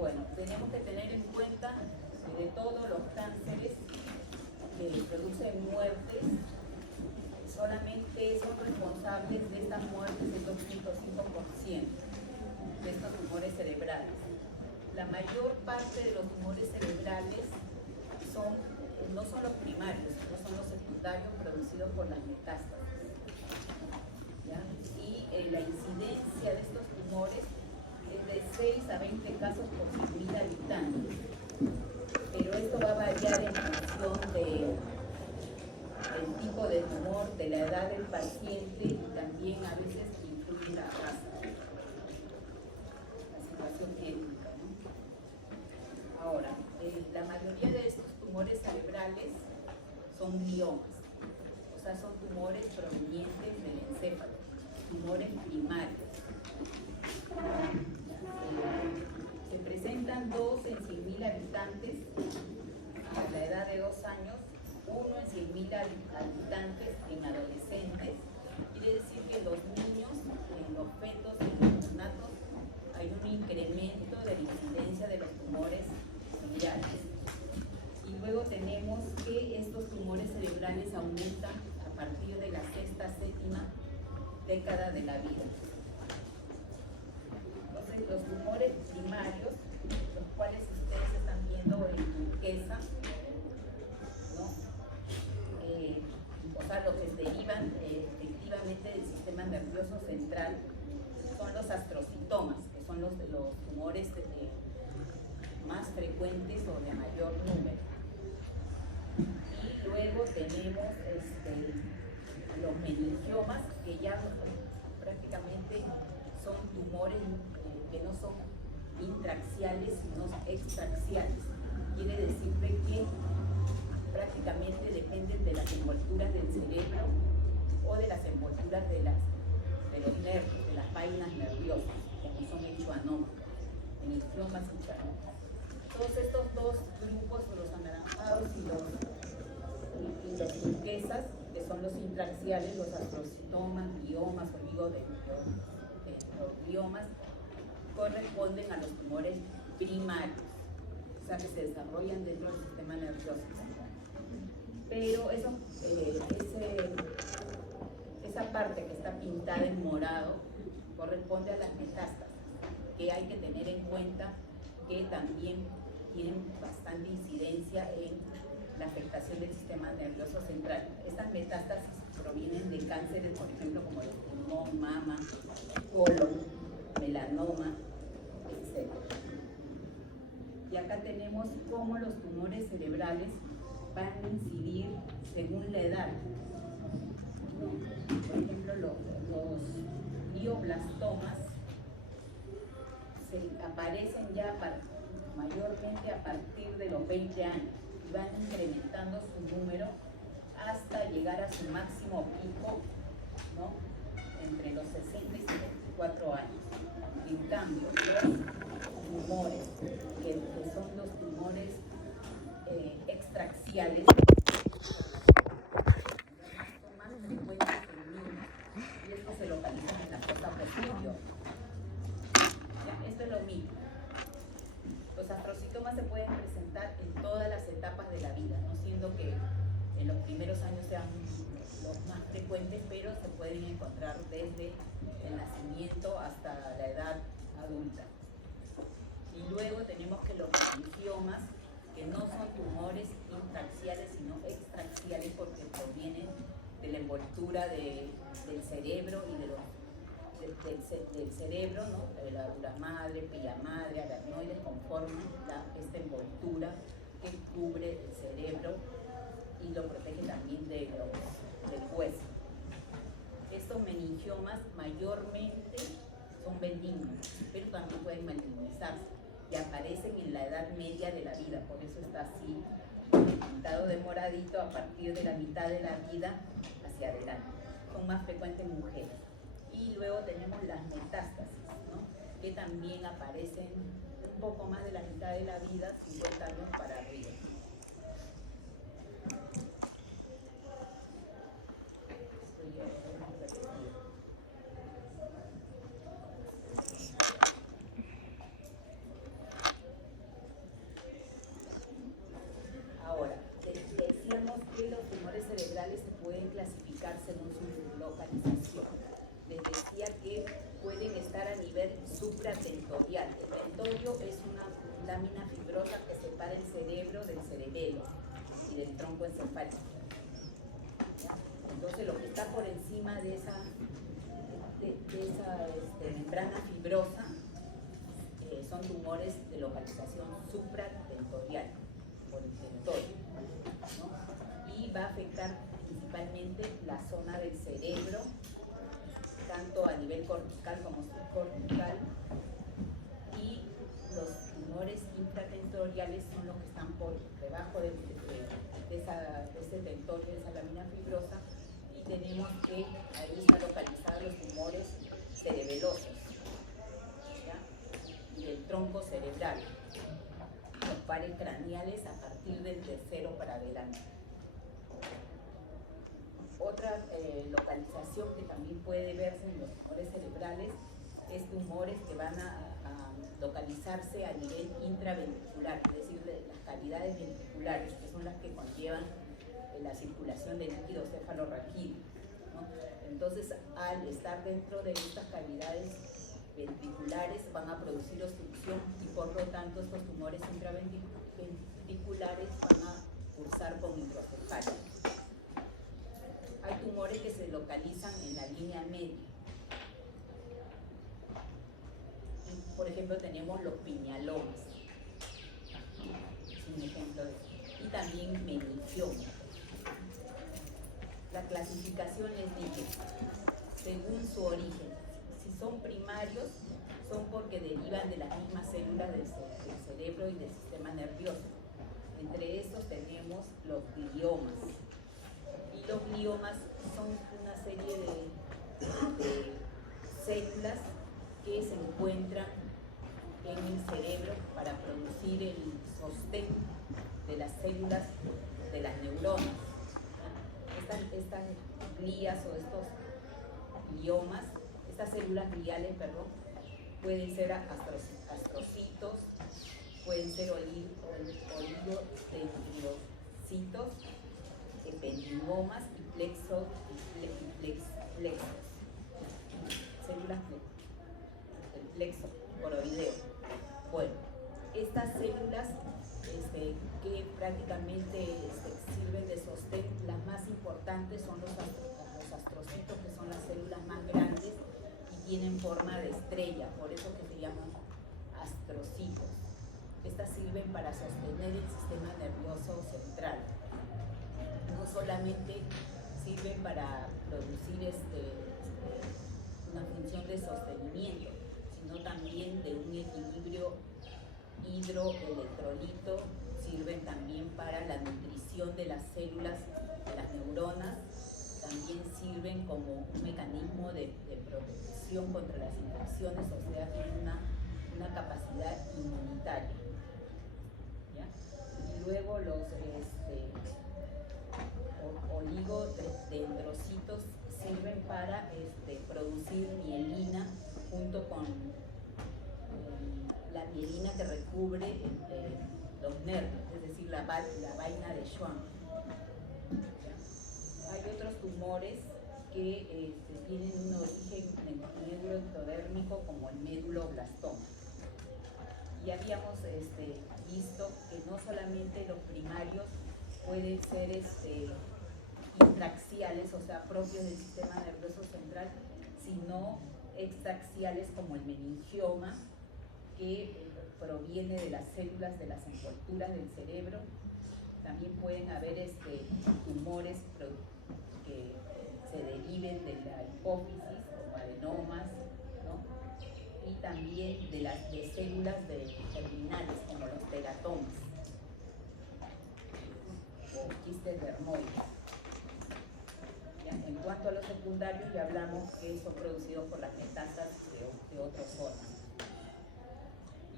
Bueno, tenemos que tener en cuenta que de todos los cánceres que producen muertes, solamente son responsables de estas muertes el 2.5% de estos tumores cerebrales. La mayor parte de los tumores cerebrales no son los primarios, no son los secundarios producidos por las metástasis. ¿Ya? Y la incidencia de estos tumores es de 6 a 20 casos por 100.000 habitantes. Pero esto va a variar en función del tipo de tumor, de la edad del paciente y también a veces influye la raza, la situación étnica, ¿no? Ahora, la mayoría de estos tumores cerebrales son gliomas, o sea, son tumores provenientes del encéfalo, tumores primarios. Se presentan 2 en 100.000 habitantes a la edad de 2 años, 1 en 100.000 habitantes en adolescentes. Quiere decir que en los niños, en los fetos, en los neonatos, hay un incremento de la incidencia de los tumores cerebrales. Y luego tenemos que estos tumores cerebrales aumentan a partir de la 6ª, 7ª década de la vida. Los tumores primarios, los cuales ustedes están viendo en turquesa, ¿no? O sea, los que derivan efectivamente del sistema nervioso central, son los astrocitomas, que son los tumores más frecuentes o de mayor número. Y luego tenemos los meningiomas, que ya prácticamente son tumores que no son intraxiales, sino extraxiales. Quiere decir que prácticamente dependen de las envolturas del cerebro o de las envolturas de los nervios, de las vainas nerviosas, como son el schwannoma, meningiomas y schwannoma. Todos estos dos grupos, los anaranjados y los turquesas, que son los intraxiales, los astrocitomas, gliomas, gliomas, corresponden a los tumores primarios, o sea, que se desarrollan dentro del sistema nervioso central. Pero esa parte que está pintada en morado corresponde a las metástasis, que hay que tener en cuenta que también tienen bastante incidencia en la afectación del sistema nervioso central. Estas metástasis provienen de cánceres, por ejemplo, como el pulmón, mama, colon, melanoma, etc. Y acá tenemos cómo los tumores cerebrales van a incidir según la edad. Por ejemplo, los glioblastomas aparecen ya mayormente a partir de los 20 años y van incrementando su número hasta llegar a su máximo pico, ¿no?, entre los 60 y 74 años. En cambio, los tumores, que son los tumores extraxiales, son más frecuentes en niños y estos se localizan en la fosa posterior. Esto es lo mismo. Los astrocitomas se pueden presentar en todas las etapas de la vida, no siendo que en los primeros años sean los más frecuentes, pero se pueden encontrar desde el nacimiento hasta la edad adulta. Y luego tenemos que los meningiomas, que no son tumores intraxiales, sino extraxiales, porque provienen de la envoltura del cerebro y del cerebro, ¿no? La dura madre, pilla madre, aracnoides conforman esta envoltura que cubre el cerebro y lo protege también del hueso. Estos meningiomas mayormente son benignos, pero también pueden malignizarse y aparecen en la edad media de la vida, por eso está así pintado de moradito a partir de la mitad de la vida hacia adelante. Son más frecuentes en mujeres. Y luego tenemos las metástasis, ¿no? Que también aparecen un poco más de la mitad de la vida, 50 años para arriba. Ahora, decíamos que los tumores cerebrales se pueden clasificar según su localización. Les decía que pueden estar a nivel supratentorial. El tentorio es una lámina fibrosa que separa el cerebro del cerebelo y del tronco encefálico. Entonces, lo que está por encima de esa membrana fibrosa son tumores de localización supratentorial, por el tentorio, ¿no? Y va a afectar principalmente la zona del cerebro, tanto a nivel cortical como subcortical, y los tumores intratentoriales son los que están por debajo de ese tentorio, de esa lámina fibrosa, y tenemos que ahí están localizados los tumores cerebelosos, ¿ya? Y el tronco cerebral, los pares craneales a partir del tercero para adelante. Otra localización que también puede verse en los tumores cerebrales es tumores que van a localizarse a nivel intraventricular, es decir, de las cavidades ventriculares, que son las que conllevan la circulación del líquido cefalorraquídeo, ¿no? Entonces, al estar dentro de estas cavidades ventriculares van a producir obstrucción y por lo tanto estos tumores intraventriculares van a cursar con microcefalia. Hay tumores que se localizan en la línea media. Por ejemplo, tenemos los piñalomas, es un ejemplo de eso. Y también meningiomas. La clasificación les dije, según su origen. Si son primarios, son porque derivan de las mismas células del cerebro y del sistema nervioso. Entre estos tenemos los gliomas. Y los gliomas son una serie de células que se encuentran en el cerebro para producir el sostén de las células de las neuronas. Estas glías o estos gliomas, estas células gliales, pueden ser astrocitos, pueden ser oligodendrocitos, ependinomas y plexos, células el plexo coroideo. Bueno, estas células que prácticamente sirven de sostén, las más importantes son los astrocitos, que son las células más grandes y tienen forma de estrella, por eso que se llaman astrocitos. Estas sirven para sostener el sistema nervioso central. No solamente sirven para producir una función de sostenimiento, sino también de un equilibrio hidroelectrolito, sirven también para la nutrición de las células, de las neuronas, también sirven como un mecanismo de protección contra las infecciones, o sea, tienen una capacidad inmunitaria. ¿Ya? Y luego los oligodendrocitos sirven para producir mielina junto con la mielina que recubre los nervios, es decir, la vaina de Schwann. Hay otros tumores que tienen un origen neuroectodérmico como el méduloblastoma. Y habíamos visto que no solamente los primarios pueden ser intraxiales, o sea, propios del sistema nervioso central, sino extraxiales como el meningioma, que proviene de las células de las envolturas del cerebro. También pueden haber tumores que se deriven de la hipófisis como adenomas, ¿no? Y también de células germinales como los teratomas o quistes dermoides. En cuanto a los secundarios, ya hablamos que son producidos por las metástasis de otros órganos.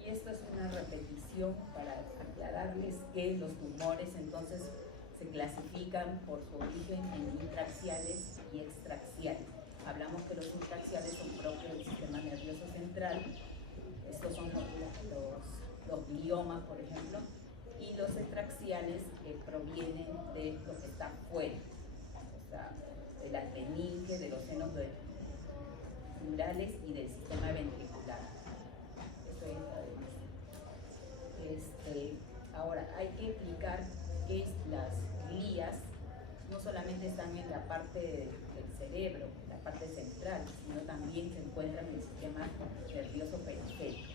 Y esto es una repetición para aclararles que los tumores entonces se clasifican por su origen en intraxiales y extraxiales. Hablamos que los intraxiales son propios del sistema nervioso central. Estos son los gliomas, por ejemplo, y los extraxiales provienen de lo que está fuera, o sea, de la meninge, de los senos pleurales y del sistema ventricular. Eso es además. Ahora, hay que explicar que las glías no solamente están en la parte del cerebro, la parte central, sino también se encuentran en el sistema nervioso periférico.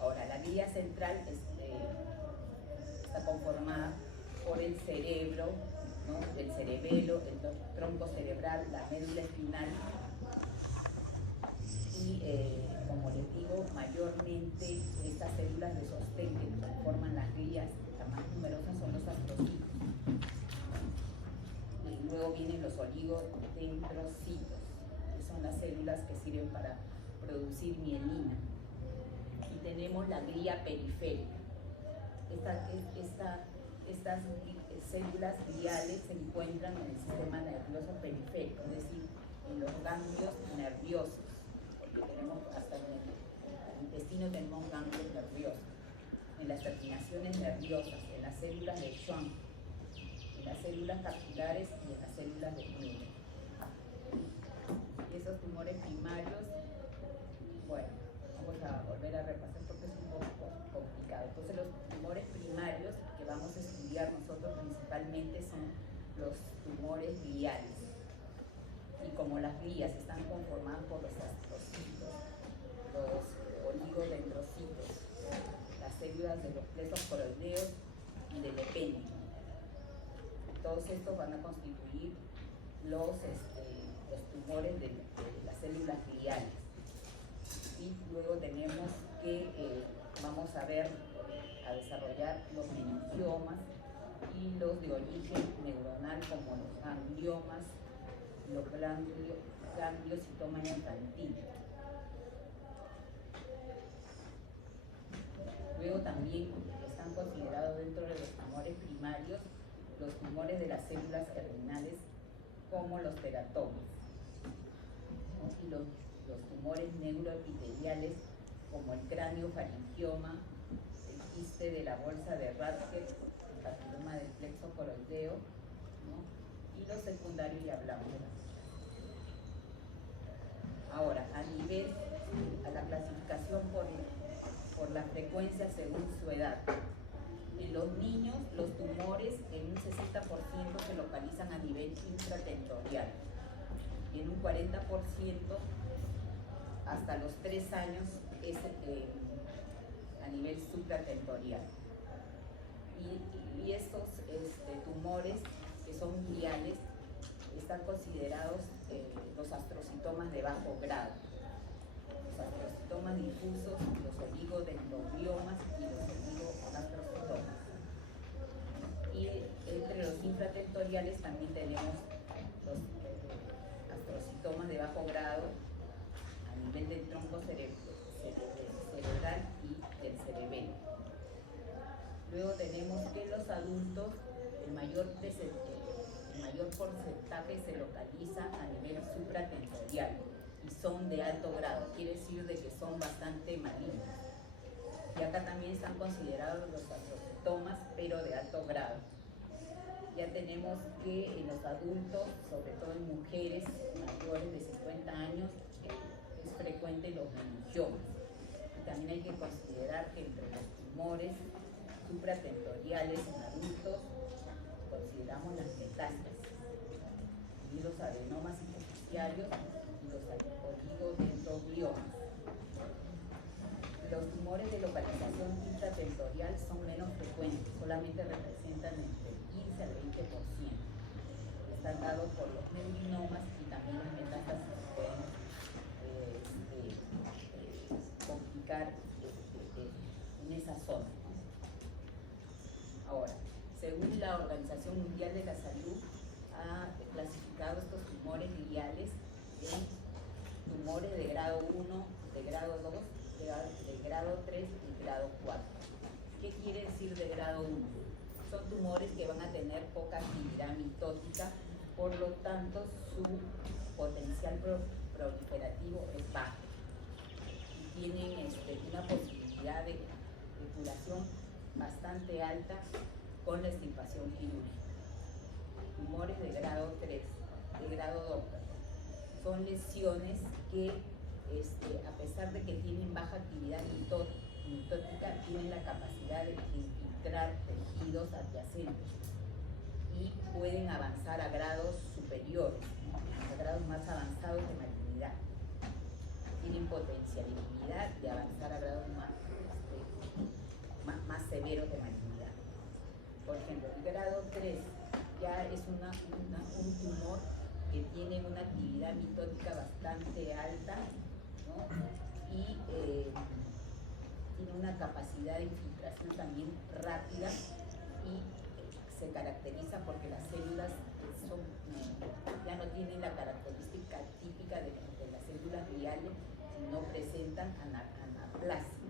Ahora, la glía central está conformada por el cerebro, ¿no? El cerebelo, el tronco cerebral, la médula espinal y, como les digo, mayormente estas células de sostén que forman las glías, las más numerosas son los astrocitos. Y luego vienen los oligodendrocitos, que son las células que sirven para producir mielina. Y tenemos la glía periférica. Estas células gliales se encuentran en el sistema nervioso periférico, es decir, en los ganglios nerviosos, porque tenemos hasta en el intestino tenemos ganglios nerviosos, en las terminaciones nerviosas, en las células de Schwann, en las células capsulares y en las células de Müller. Y esos tumores primarios, bueno, vamos a volver a repasar porque es un poco complicado. Entonces, los tumores primarios que vamos a estudiar nosotros principalmente son los tumores gliales. Y como las glías están conformadas por los astrocitos, los oligodendrocitos, las células de los plesos coroideos y del epéndimo, todos estos van a constituir los tumores de las células gliales. Y luego tenemos que vamos a desarrollar los meningiomas y los de origen neuronal como los gangliomas, los gangliositoma infantil. Luego también están considerados dentro de los tumores primarios los tumores de las células germinales como los teratomas, ¿no? Y los tumores neuroepiteliales como el craniofaringioma, el quiste de la bolsa de Rathke, el carcinoma del plexo coroideo, ¿no? Y los secundarios ya hablamos de la. Ahora, a la clasificación por la frecuencia según su edad. En los niños, los tumores en un 60% se localizan a nivel intratentorial y en un 40% hasta los 3 años es a nivel supratentorial. Y estos tumores que son gliales están considerados los astrocitomas de bajo grado, los astrocitomas difusos, los oligodendrogliomas y los oligoastrocitomas. Y entre los infratentoriales también tenemos los astrocitomas de bajo grado a nivel del tronco cerebral y del cerebelo. Luego tenemos que los adultos, el mayor porcentaje se localiza a nivel supratentorial y son de alto grado, quiere decir de que son bastante malignos. Y acá también están considerados los astrocitomas, pero de alto grado. Ya tenemos que en los adultos, sobre todo en mujeres mayores de 50 años, es frecuente los meningiomas. Y también hay que considerar que entre los tumores supratentoriales en adultos consideramos las metástasis y los adenomas hipoficiarios y los oligodendrogliomas. Los tumores de localización intratentorial son menos frecuentes, solamente representan entre el 15 al 20% de están dados por los neurinomas y también las metástasis pueden complicar en esa zona. Ahora, según la Organización Mundial de la Salud, ha clasificado estos tumores gliales en tumores de grado 1, de grado 2, de grado 3 y grado 4. ¿Qué quiere decir de grado 1? Son tumores que van a tener poca actividad mitótica, por lo tanto su potencial proliferativo es bajo y tienen una posibilidad de curación bastante alta con la extirpación quirúrgica. Tumores de grado 3, de grado 2, son lesiones que a pesar de que tienen baja actividad mitótica, tienen la capacidad de infiltrar tejidos adyacentes y pueden avanzar a grados superiores, a grados más avanzados de malignidad. Tienen potencialidad de avanzar a grados más severos de malignidad. Por ejemplo, el grado 3 ya es un tumor que tiene una actividad mitótica bastante alta, ¿no? Y tiene una capacidad de infiltración también rápida y se caracteriza porque las células ya no tienen la característica típica de las células gliales, sino presentan anaplasia.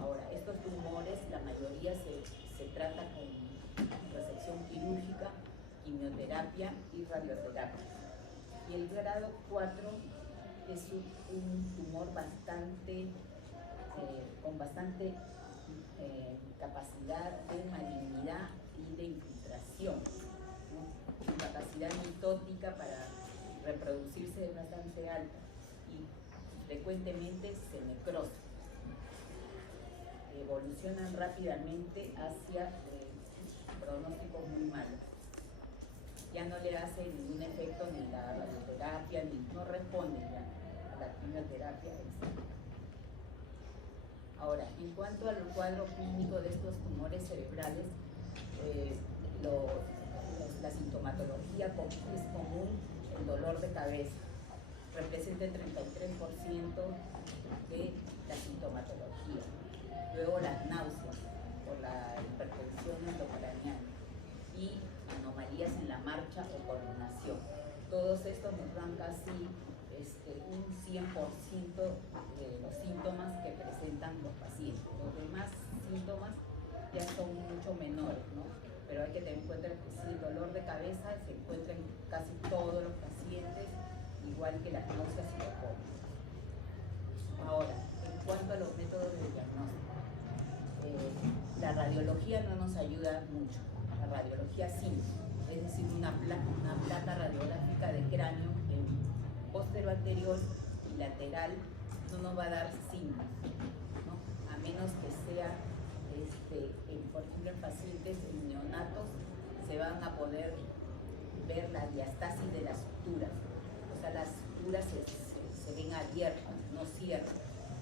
Ahora, estos tumores, la mayoría se trata con resección quirúrgica, quimioterapia y radioterapia. Y el grado 4 es un tumor con bastante capacidad de malignidad y de infiltración, ¿no? Su capacidad mitótica para reproducirse es bastante alta y frecuentemente se necrosa. Evolucionan rápidamente hacia pronósticos muy malos. Ya no le hace ningún efecto ni la radioterapia, no responde ya a la quimioterapia. Ahora, en cuanto al cuadro clínico de estos tumores cerebrales, la sintomatología es común el dolor de cabeza, representa el 33% de la sintomatología. Luego las náuseas por la hipertensión endocraniana y anomalías en la marcha o coordinación. Todos estos nos dan casi un 100% de los síntomas que presentan los pacientes. Los demás síntomas ya son mucho menores, ¿no? Pero hay que tener en cuenta que sí, el dolor de cabeza se encuentra en casi todos los pacientes, igual que las náuseas y los vómitos. Ahora, en cuanto a los métodos de diagnóstico, la radiología no nos ayuda mucho, la radiología simple, es decir, una placa radiográfica de cráneo en póstero anterior y lateral no nos va a dar signos, ¿no? A menos que sea, por ejemplo, en pacientes en neonatos se van a poder ver la diastasis de las suturas, o sea, las suturas se ven abiertas, no cierran,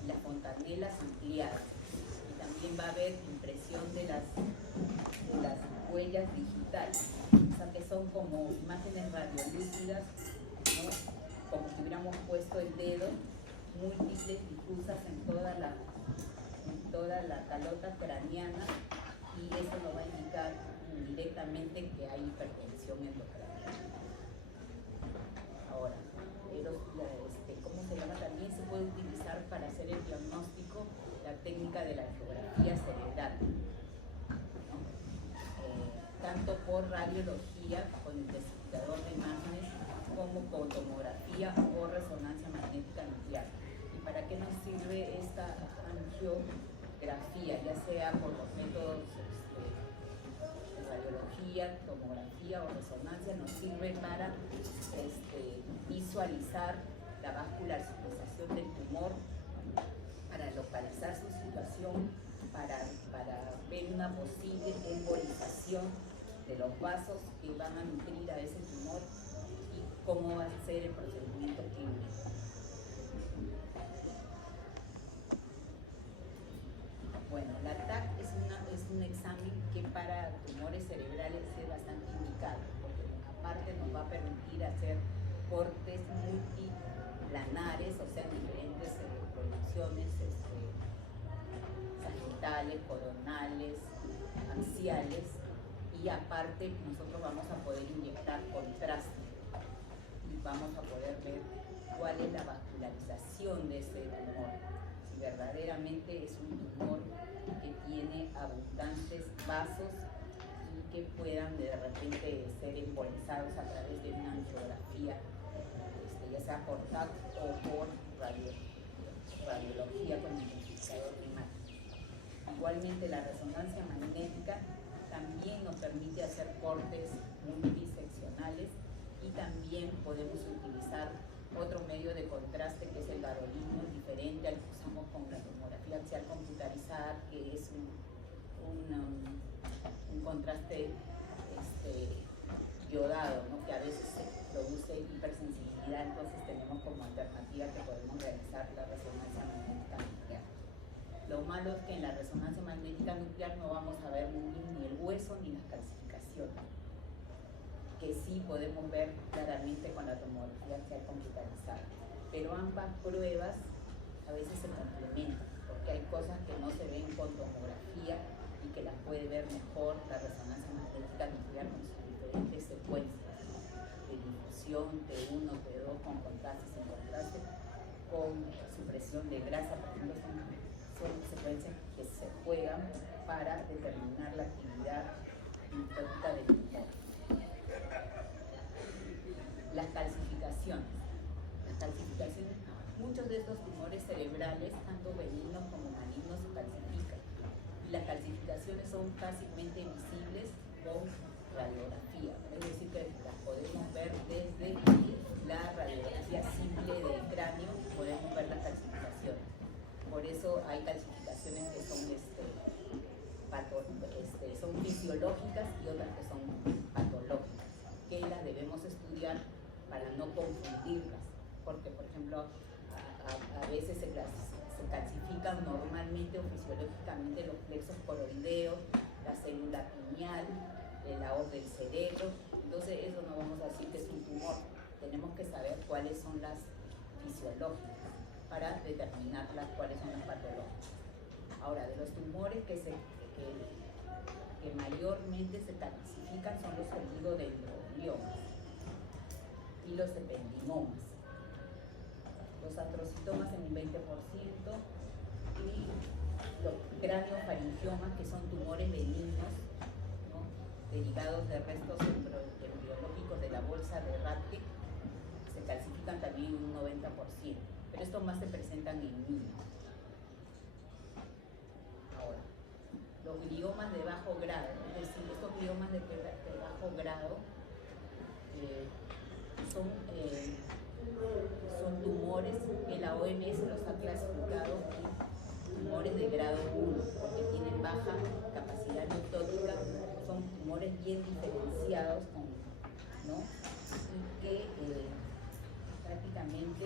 y las fontanelas ampliadas. También va a haber impresión de las huellas digitales, o sea que son como imágenes radiolúcidas, ¿no? Como si hubiéramos puesto el dedo, múltiples difusas en toda la calota craneana, y eso nos va a indicar directamente que hay hipertensión endocraniana. Ahora, ¿cómo se llama? También se puede utilizar para hacer el diagnóstico la técnica de la ecografía cerebral, ¿no? Tanto por radiología con intensificador de imágenes como con tomografía o resonancia magnética nuclear. ¿Y para qué nos sirve esta angiografía? Ya sea por los métodos de radiología, tomografía o resonancia, nos sirve para visualizar la vascularización del tumor, para localizar su situación, para ver una posible embolización de los vasos que van a nutrir a ese tumor y cómo va a ser el procedimiento quirúrgico. Bueno, la TAC es un examen que para tumores cerebrales es bastante indicado, porque aparte nos va cortes multiplanares, o sea, diferentes proyecciones sagittales, coronales, axiales, y aparte nosotros vamos a poder inyectar contraste y vamos a poder ver cuál es la vascularización de ese tumor, si verdaderamente es un tumor que tiene abundantes vasos y que puedan de repente ser embolizados a través de una angiografía, ya sea por TAC o por radiología con intensificador climático. Igualmente la resonancia magnética también nos permite hacer cortes multiseccionales y también podemos utilizar otro medio de contraste que es el gadolinio, diferente al que usamos con la tomografía axial computarizada, que es un contraste iodado, ¿no? Que a veces se produce hipersensibilidad, entonces tenemos como alternativa que podemos realizar la resonancia magnética nuclear. Lo malo es que en la resonancia magnética nuclear no vamos a ver muy bien ni el hueso ni las calcificaciones, que sí podemos ver claramente con la tomografía axial computarizada. Pero ambas pruebas a veces se complementan, porque hay cosas que no se ven con tomografía y que las puede ver mejor la resonancia magnética nuclear con sus diferentes secuencias, ¿no? De difusión, T1, T2, con contraste, sin contraste, con supresión de grasa, por ejemplo, son secuencias que se juegan para determinar la actividad linfática del tumor. Las calcificaciones. Muchos de estos tumores cerebrales, tanto benignos como malignos, se calcifican. Y las calcificaciones son fácilmente visibles con radiografía. Es decir, que las podemos ver desde la radiografía simple del cráneo, podemos ver las calcificaciones. Por eso hay calcificaciones que son, son fisiológicas y otras que son patológicas, que las debemos estudiar para no confundirlas, porque por ejemplo a veces se calcifican normalmente o fisiológicamente los plexos coroideos, la célula pineal, la hoz del cerebro. Entonces eso no vamos a decir que es un tumor, tenemos que saber cuáles son las fisiológicas para determinarlas cuáles son las patológicas. Ahora, de los tumores que mayormente se calcifican son los oligodendrogliomas y los ependimomas, los astrocitomas en un 20% y los craneofaringiomas, que son tumores benignos, ¿no? Derivados de restos embriológicos de la bolsa de Ratkins, se calcifican también en un 90%, pero estos más se presentan en niños. Ahora, los gliomas de bajo grado, es decir, estos gliomas de bajo grado son tumores que la OMS los ha clasificado en tumores de grado 1, porque tienen baja capacidad neutótica, son tumores bien diferenciados, ¿no? Y que prácticamente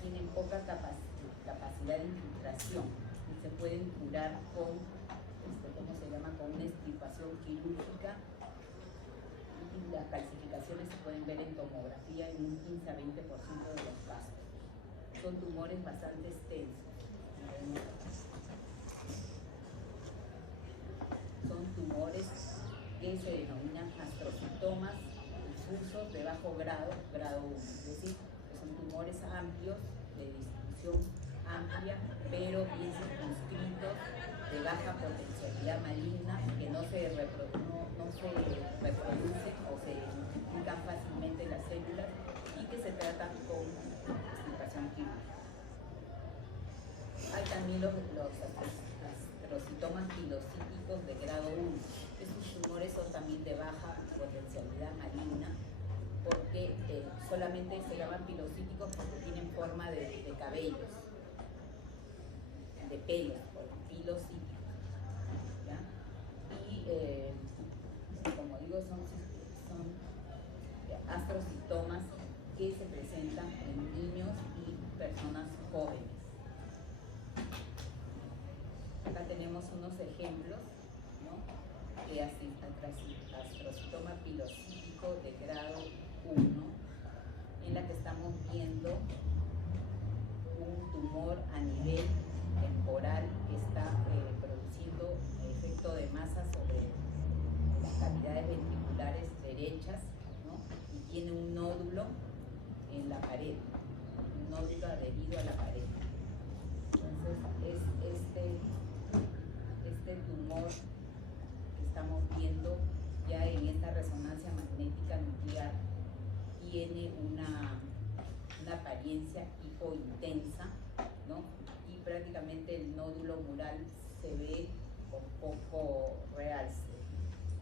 tienen poca capacidad de infiltración y se pueden curar con, con una extirpación quirúrgica. Y las calcificaciones se pueden ver en tomografía en un 15 a 20% de los casos. Son tumores bastante extensos. Son tumores que se denominan astrocitomas difusos de bajo grado, grado 1. Es decir, que son tumores amplios, de distribución amplia, pero bien circunscritos, de baja potencialidad maligna, que no se reproducen o se multiplican fácilmente las células y que se tratan con extirpación quirúrgica. Hay también los astrocitomas pilocíticos de grado 1. Estos tumores son también de baja potencialidad maligna, porque solamente se llaman pilocíticos porque tienen forma de cabellos, de pelos, pilocíticos, ¿ya? Y como digo, son astrocitomas que se presentan en niños y personas jóvenes. Acá tenemos unos ejemplos, ¿no? De astrocitoma pilocítico de grado 1, en la que a nivel temporal está produciendo efecto de masa sobre las cavidades ventriculares derechas, ¿no? Y tiene un nódulo en la pared, un nódulo adherido a la pared. Entonces, este tumor que estamos viendo ya en esta resonancia magnética nuclear tiene una apariencia hipointensa, ¿no? Y prácticamente el nódulo mural se ve con poco realce,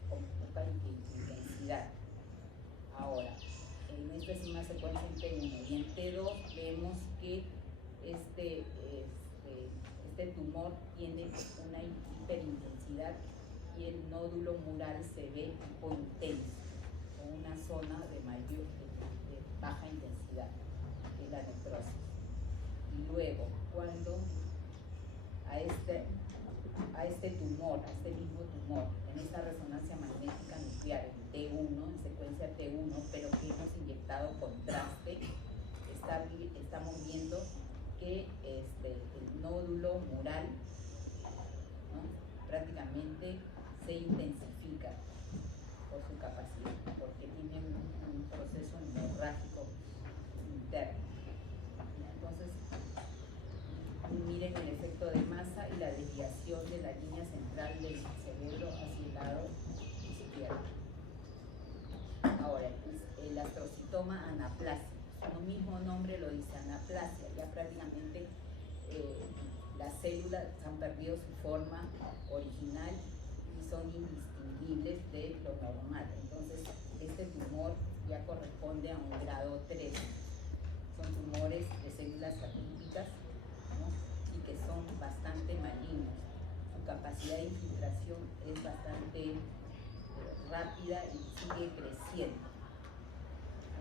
con poca intensidad. Ahora, en esta es una secuencia en T1 y en T2 vemos que este tumor tiene una hiperintensidad y el nódulo mural se ve hipointenso, con una zona de baja intensidad, que es la necrosis. Y luego, cuando a este mismo tumor, en esta resonancia magnética nuclear, en T1, en secuencia T1, pero que hemos inyectado contraste, estamos viendo que el nódulo mural, ¿no? Prácticamente se intensifica por su capacidad, porque tiene un proceso hemorrágico interno. Entonces, miren el efecto de masa y la desviación de la línea central del cerebro hacia el lado izquierdo. Ahora, el astrocitoma anaplásico, su mismo nombre lo dice, anaplasia, ya prácticamente las células han perdido su forma original y son indistinguibles de lo normal. Entonces, este tumor ya corresponde a un grado 3. Son tumores de células atípicas, ¿no? Y que son bastante malignos. Su capacidad de infiltración es bastante rápida y sigue creciendo.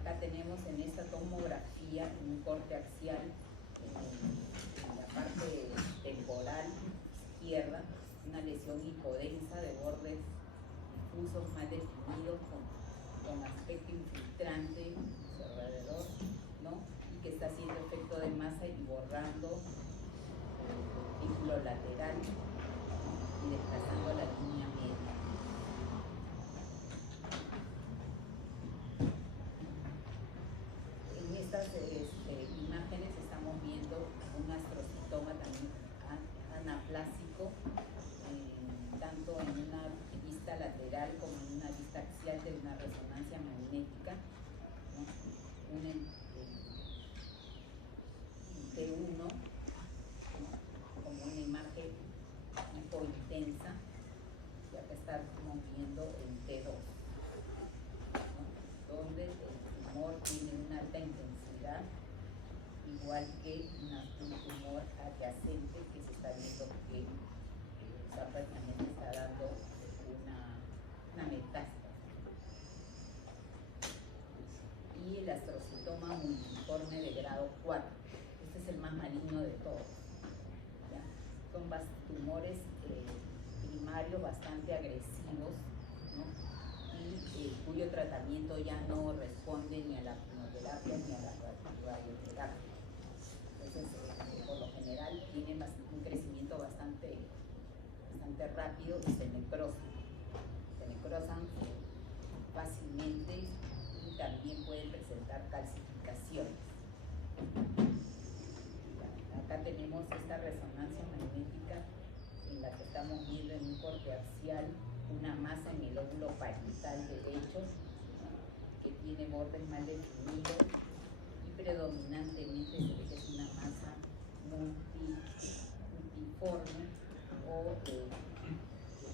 Acá tenemos en esta tomografía, en un corte axial, en la parte temporal izquierda, una lesión hipodensa de bordes difusos mal definidos con aspecto infiltrante a su alrededor, ¿no? Y que está haciendo efecto de masa y borrando el vínculo lateral, ¿no? Y desplazando la línea media. En estas imágenes estamos viendo un astrocitoma también anaplásico, tanto en una vista lateral como en una vista axial de una resonancia magnética, ¿no? En T1, ¿no? Como una imagen hipointensa, y acá estamos viendo en T2, ¿no? Donde el tumor tiene una alta intensidad, igual que un tumor adyacente que se está viendo que prácticamente está dando una metástasis. Y el astrocitoma multiforme de grado 4. Este es el más maligno de todos, ¿ya? Son tumores primarios bastante agresivos, ¿no? Y cuyo tratamiento ya no responde ni a la quimioterapia ni a la radioterapia. Entonces, por lo general, tienen un crecimiento bastante rápido y se necrosan fácilmente y también pueden presentar calcificaciones. Acá tenemos esta resonancia magnética en la que estamos viendo en un corte axial una masa en el óvulo parietal derecho, ¿no? Que tiene bordes mal definidos y predominantemente se ve que es una masa multiforme o que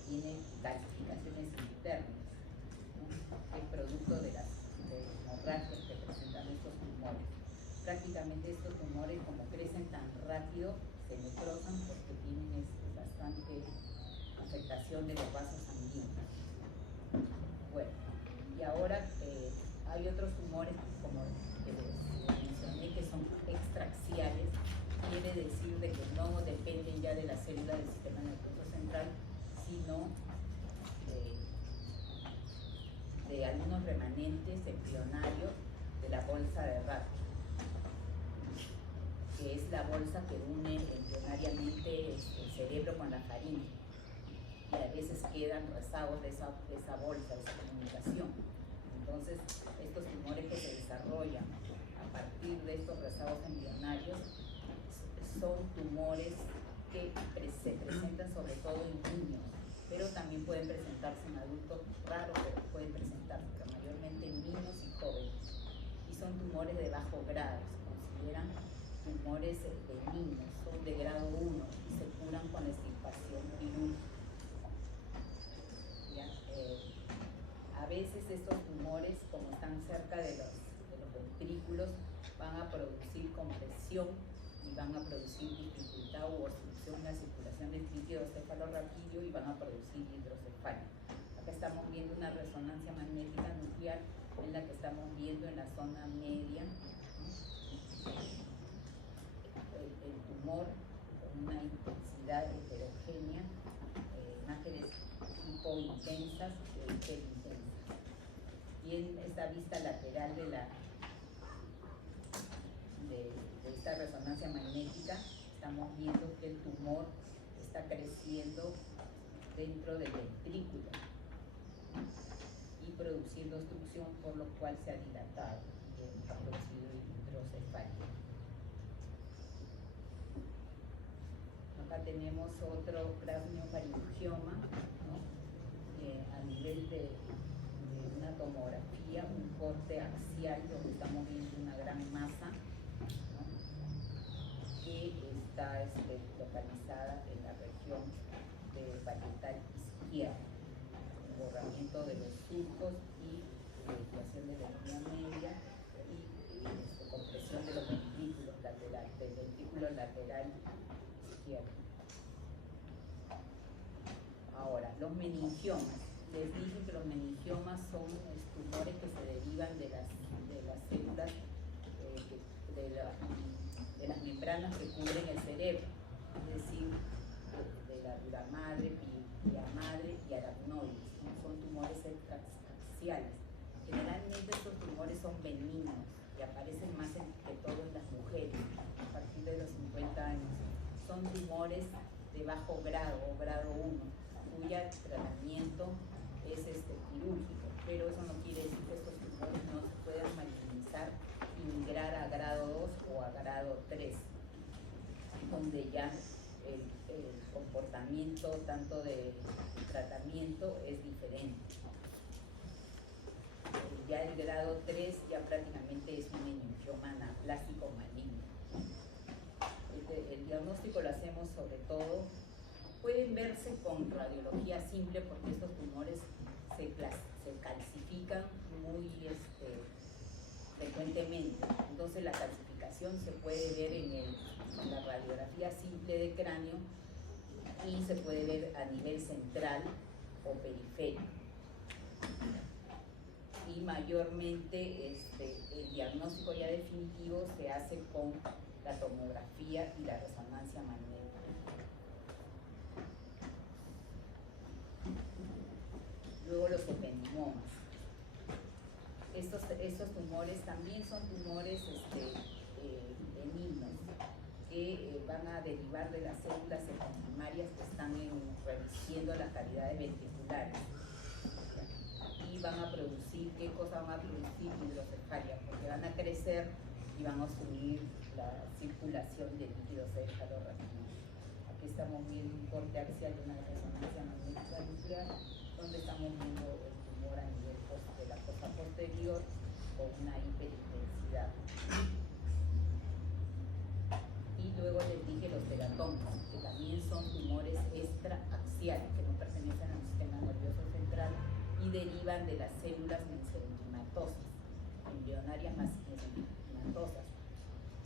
tiene calcificaciones internas, ¿no? Que es producto de las hemorragias que presentan estos tumores. Prácticamente estos tumores, como crecen tan rápido, se necrosan porque tienen bastante afectación de los vasos sanguíneos. Bueno, y ahora hay otros tumores, como que les mencioné, que son extraaxiales. Quiere decir de que no dependen ya de la célula del sistema nervioso central, sino de algunos remanentes embrionarios de la bolsa de Rath. que es la bolsa que une embrionariamente el cerebro con la faringe. Y a veces quedan rezagos de esa bolsa, de esa comunicación. Entonces, estos tumores que se desarrollan a partir de estos rezagos embrionarios son tumores que se presentan sobre todo en niños, pero también pueden presentarse en adultos, raro, pero pueden presentarse, pero mayormente en niños y jóvenes. Y son tumores de bajo grado, se consideran tumores benignos, son de grado 1 y se curan con la extirpación quirúrgica. A veces estos tumores, como están cerca de los ventrículos, van a producir compresión y van a producir dificultad u obstrucción en la circulación del líquido cefalorraquídeo y van a producir hidrocefalia. Acá estamos viendo una resonancia magnética nuclear en la que estamos viendo en la zona media, ¿no?, el tumor con una intensidad heterogénea, imágenes hipointensas e hiperintensas. Y en esta vista lateral de esta resonancia magnética estamos viendo que el tumor está creciendo dentro del ventrículo y produciendo obstrucción, por lo cual se ha dilatado y ha producido hidrocefalia. Acá tenemos otro cráneo-faringioma, ¿no?, a nivel de una tomografía, un corte axial donde estamos viendo una gran masa, ¿no?, que está localizada en la región de parietal izquierda, borramiento de los surcos y desviación de la línea media y compresión de los ventrículos laterales, del ventrículo lateral izquierdo. Ahora, los meningiomas. Les dije que los meningiomas son tumores que se derivan de las células de las membranas que cubren el cerebro, es decir, de la dura madre, pia madre y aracnoides, ¿no? Son tumores axiales. Generalmente estos tumores son benignos y aparecen más que todo en las mujeres a partir de los 50 años. Son tumores de bajo grado o grado 1, cuya tratamiento es quirúrgico, pero eso no quiere decir que estos tumores no se puedan malignizar y migrar a grado 2 o a grado 3, donde ya el comportamiento tanto de tratamiento es diferente. Ya el grado 3 ya prácticamente es un meningioma anaplásico maligno. El diagnóstico lo hacemos sobre todo, pueden verse con radiología simple porque estos tumores se calcifican muy frecuentemente. Entonces la calcificación se puede ver en la radiografía simple de cráneo y se puede ver a nivel central o periférico. Y mayormente el diagnóstico ya definitivo se hace con la tomografía y la resonancia magnética. Luego los ependimomas. Estos tumores también son tumores benignos que van a derivar de las células ependimarias que están revestiendo las cavidades ventriculares. Y van a producir, ¿qué cosa van a producir? Hidrocefalia, porque van a crecer y van a obstruir la circulación del líquido cefalorraquídeo. Aquí estamos viendo un corte axial de una resonancia magnética nuclear, donde estamos viendo el tumor a nivel de la fosa posterior con una hiperintensidad. Y luego les dije los teratomas, que también son tumores extraaxiales, que no pertenecen al sistema nervioso central y derivan de las células mesenquimatosas, embrionarias mesenquimatosas,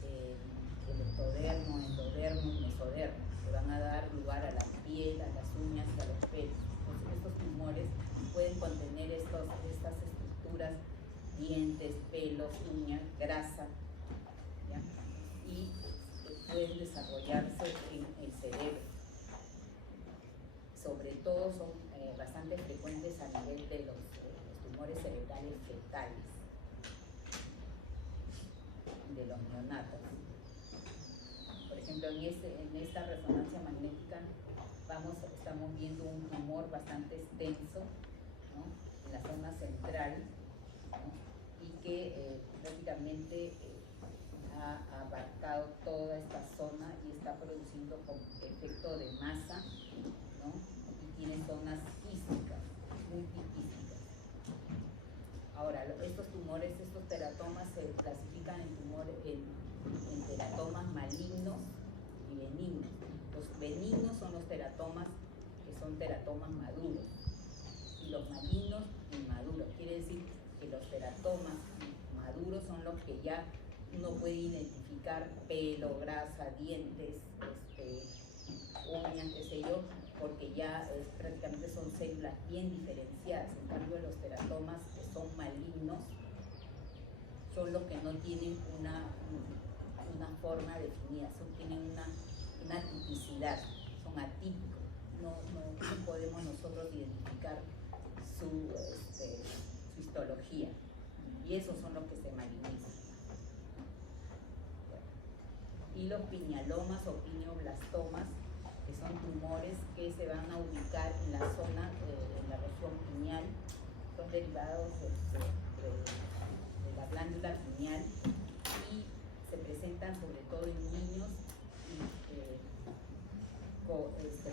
el ectodermo, endodermo y mesodermo, que van a dar lugar a la piel, a las uñas y a los pelos. Entonces, estos tumores pueden contener estas estructuras, dientes, pelos, uñas, grasa, ¿ya? Y pueden desarrollarse en el cerebro. Sobre todo son bastante frecuentes a nivel de los tumores cerebrales fetales, de los neonatos. en esta resonancia magnética estamos viendo un tumor bastante extenso, ¿no?, en la zona central, ¿no?, y que prácticamente ha abarcado toda esta zona y está produciendo con efecto de masa, ¿no?, y tiene zonas quísticas, multiquísticas. Ahora, estos tumores, estos teratomas se clasifican en teratomas malignos y benignos. Los benignos son los teratomas que son teratomas maduros, y los malignos inmaduros. Quiere decir que los teratomas maduros son los que ya uno puede identificar pelo, grasa, dientes, uñas, qué sé yo, porque ya prácticamente son células bien diferenciadas. En cambio, los teratomas que son malignos son los que no tienen una forma definida, tienen una tipicidad, son atípicos, no podemos nosotros identificar su histología, y esos son los que se malignizan. Y los pinealomas o pineoblastomas, que son tumores que se van a ubicar en la zona, en la región pineal, son derivados de la glándula pineal y se presentan sobre todo en niños y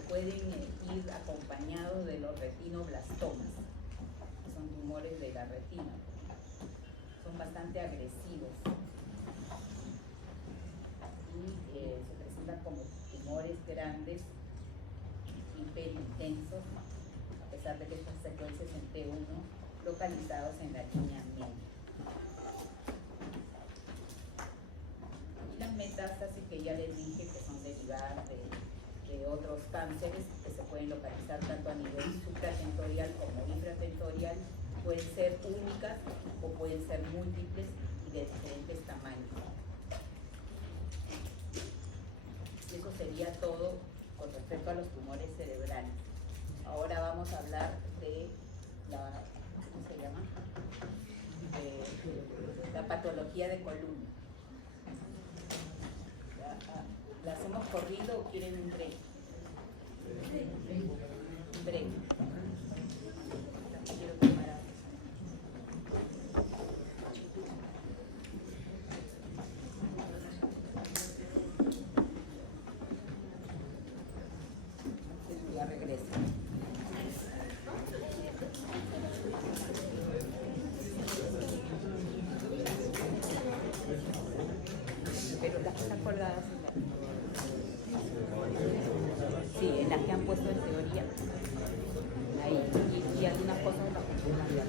pueden ir acompañados de los retinoblastomas, que son tumores de la retina. Son bastante agresivos y se presentan como tumores grandes, hiperintensos, a pesar de que estas secuencias en T1 localizados en la línea media. Y las metástasis, que ya les dije que son derivadas de otros cánceres que se pueden localizar tanto a nivel supratentorial como infratentorial, pueden ser únicas o pueden ser múltiples y de diferentes tamaños. Y eso sería todo con respecto a los tumores cerebrales. Ahora vamos a hablar de la, ¿cómo se llama?, de la patología de columna. ¿La hacemos corrido o quieren un break? Un break. Quiero tomar agua. Ya regreso. Pero las que están colgadas sí, en las que han puesto en teoría ahí, y algunas cosas en la computadora.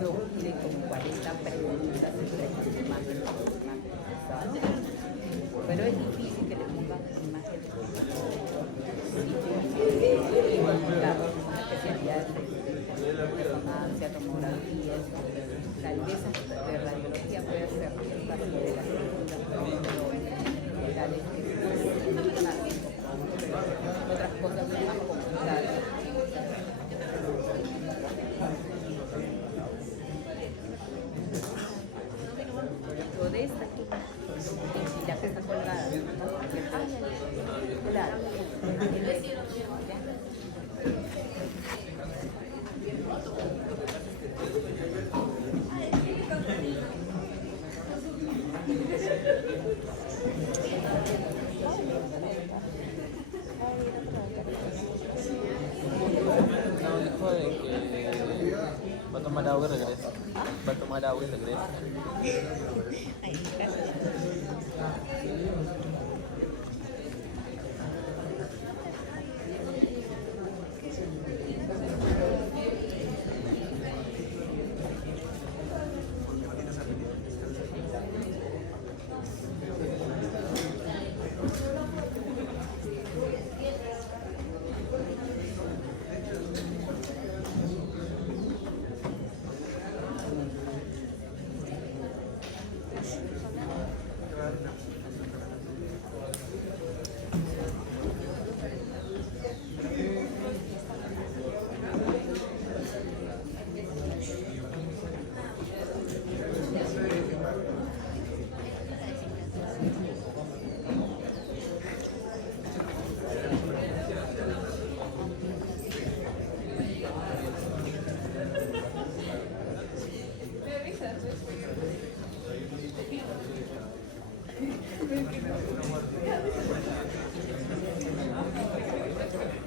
Yo hice como 40 preguntas más, pero es difícil que le pongan imágenes y especialidades de resonancia, tomografía. Tal vez de radiología puede ser parte de las generales, otras cosas más complicadas. Lo de esta aquí, y la que está colgada, claro. No, dijo de que va a tomar agua y regresa. Va a tomar agua y regresa. Ahí, gracias.